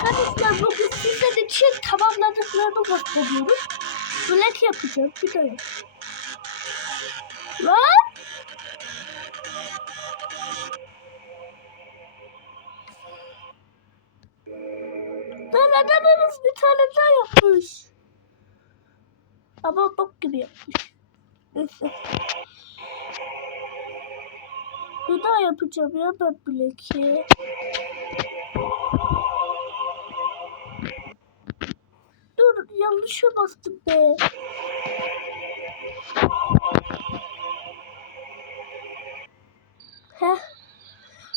Arkadaşlar bugün sizler için tamamladıklarımı gösteriyorum. Black yapacağım. Bir de yok. Lan! Lan adamımız bir tane daha yapmış. Ama bok gibi yapmış. Bir daha yapacağım ya ben Black'i. Dur yanlışa bastım be. Heh.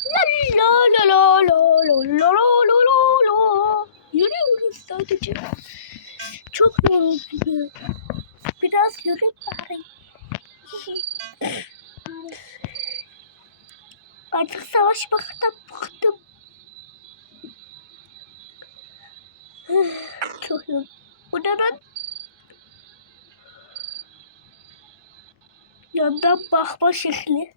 La la la la la la la la la la. Yürüyoruz sadece. Çok yoruldum. Biraz yürü bari. Artık savaşmaktan bıktım. Çok yoruldum. Bu ne lan? Yandan bakma şekli.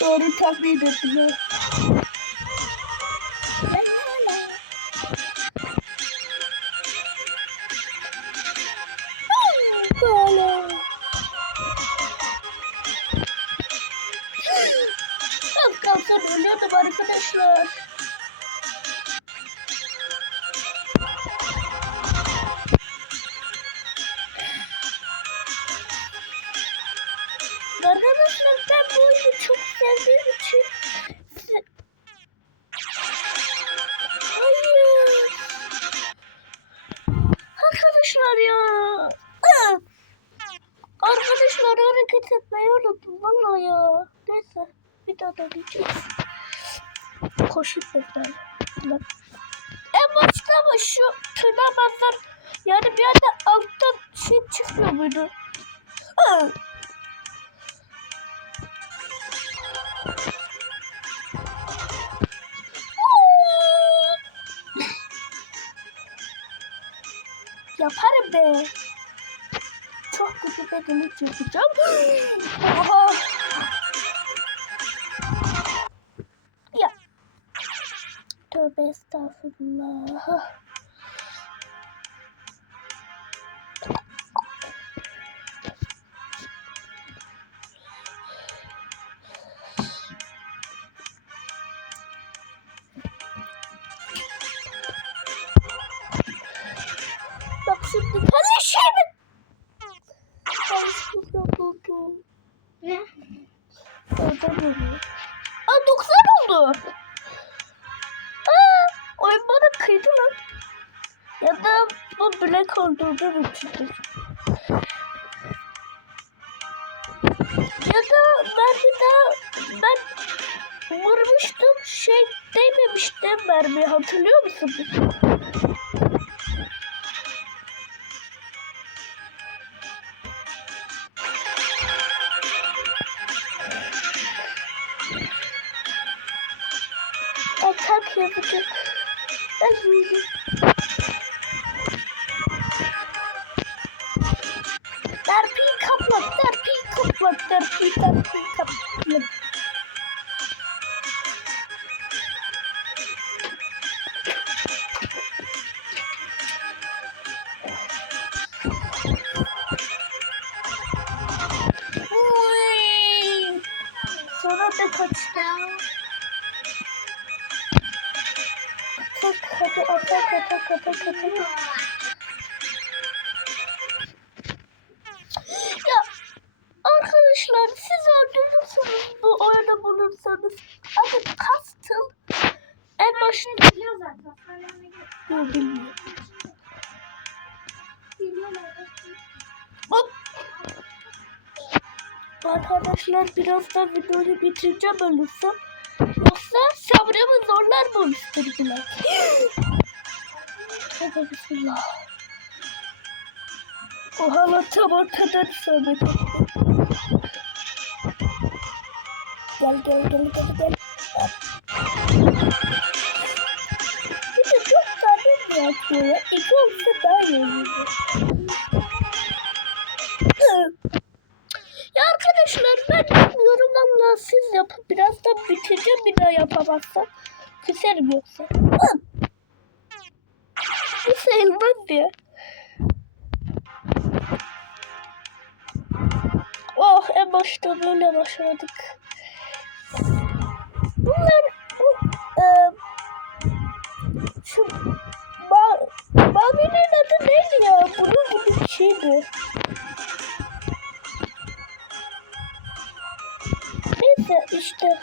Doğru taklit ettiler. Arkadaşlar ben bu çok sevdiğim için. Hayır. Arkadaşlar ya. Arkadaşlar hareket etmeyi unuttum valla ya. Neyse bir daha da diyeceğiz. Koşup bekler. Bak. En başta ama şu tırnamazlar yani bir anda alttan şey çıkmıyor muydu? Ah! Be. Çok kötü bir delik yapacağım. Ya. Tövbe estağfurullah. Kardeşim. Ben şurada buldum. Ne? Orada buldum. Aa 90 oldu. Aa, oyun bana kıydı lan. Ya da bu black olduğundan içindir. Ya da ben bir daha ben vurmuştum şey değmemiştim mermi hatırlıyor musun? Twitter, Twitter, Twitter. Arkadaşlar birazdan videoyu bitireceğim ölürsem. Yoksa sabrımı zorlar bu üstüne. Tövbe bismillah. O hala tam ortadan etti. Gel gel gel gel gel. Bir de çok tatlı bir atıyor ya. İki olsa daha iyi olurdu. Ben yapmıyorum ama siz yapın. Birazdan bitireceğim bir daha yapamazsam. Küserim yoksa. Bu sayılmaz ya. Oh en başta böyle başladık. Bunlar bu, e, şu ba, Babil'in adı neydi ya? Bunun gibi bir şeydi. İşte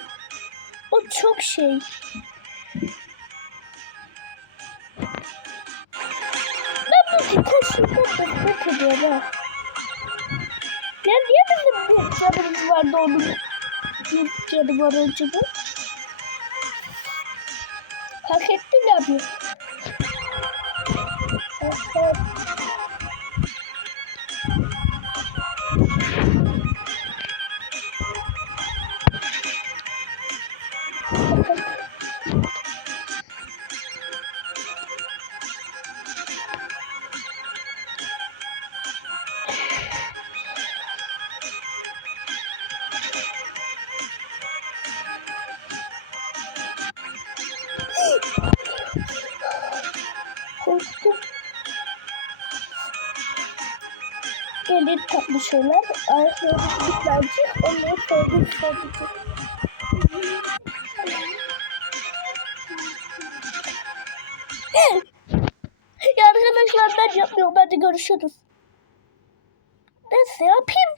o çok şey. Ben bu birkaç şeyden nefret ediyorum ha. Ya niye bizim bir canımız vardı onun bir canı var önceden? Hak ettim ya bir. Evet. Tatlı şeyler. Ayaklarımız bitlerce onları sevdim sadece. ya arkadaşlar ben yapmıyorum. Hadi görüşürüz. Neyse yapayım.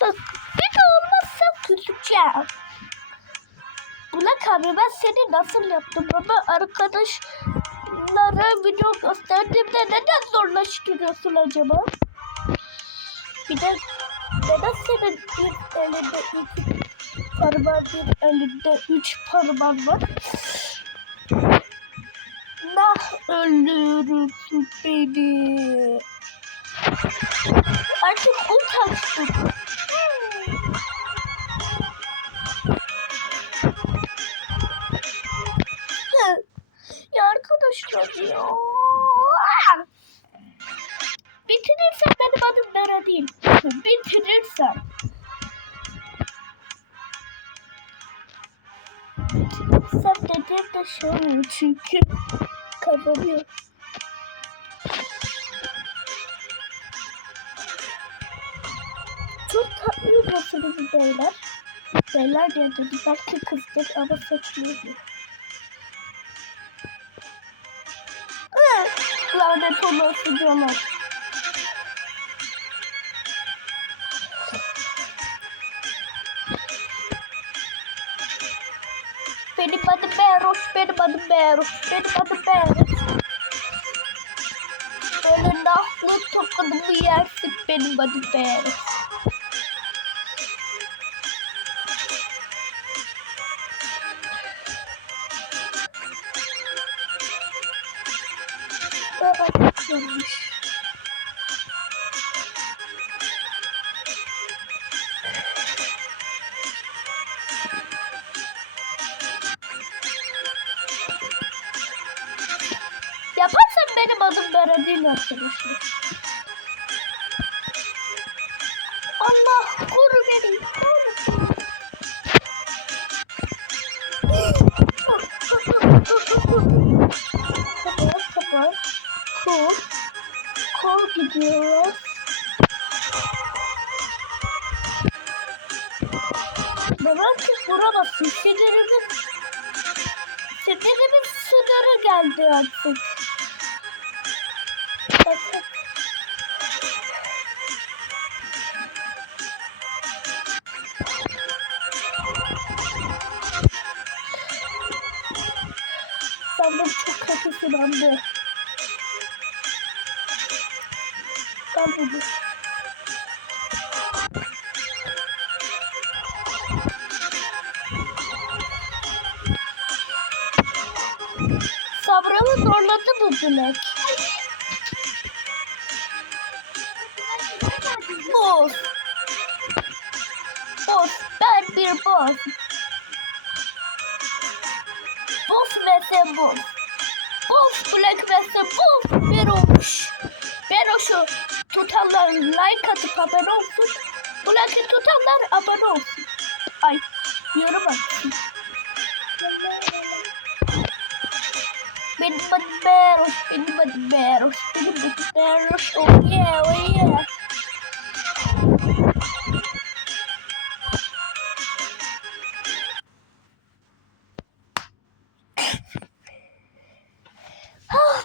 Bak bir de olmazsa küseceğim. Burak abi ben seni nasıl yaptım ama arkadaşlara video gösterdiğimde neden zorlaştırıyorsun acaba? Bir de senin bir elinde iki parmağın bir elinde üç parmağın var? Nah öldürürsün beni. Artık utançtım. Ya arkadaşlar ya. Bitirirsem benim adım Bera değil. Bitirirsem. Bitirirsem dediğim de oluyor çünkü kazanıyor. Çok tatlı yürüyorsunuz beyler. Beyler diye dedi. Belki kızdır ama saçmalıyor. Lanet olası diyorlar. Benim adım Beros, benim adım Beros. Böyle nahlı tokadımı yersin benim adım Beros. Beros. Yaparsam sınırı geldi artık. Dilek. Boz. Boz. Ben bir boz. Boz vs boz. Boz Black vs boz bir olmuş. Ben o şu tutanlar like atıp haber olsun. Black'ı tutanlar abone olsun. Ay yorum atsın. Benim adım Beros, benim adım Beros, benim adım Beros, oh yeah, oh yeah. Ah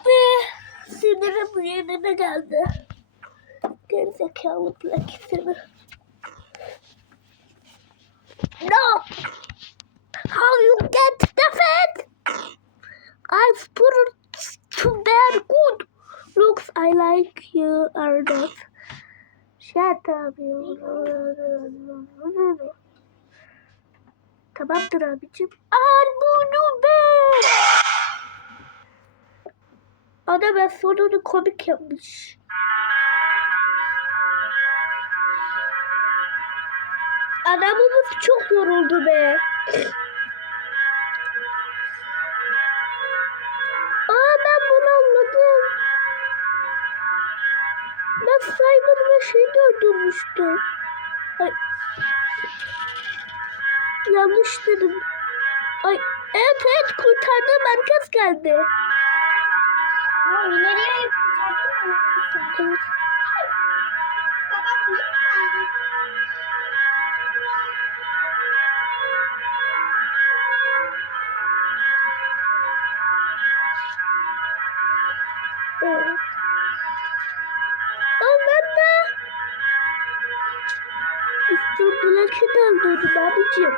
sinirim yerine geldi. Gerizekalı Black seni. No! How you? Put it to bed good. Looks I like you are not. Shut up. Tamamdır abicim. Al bunu be. Adam ben sonunu komik yapmış. Adamımız çok yoruldu be. Ben Simon ve şeyi öldürmüştüm. Ay. Yanlış dedim. Ay evet evet kurtardığım merkez geldi. Ha ileriye yapacağım. Evet. Öldürdüm abicim.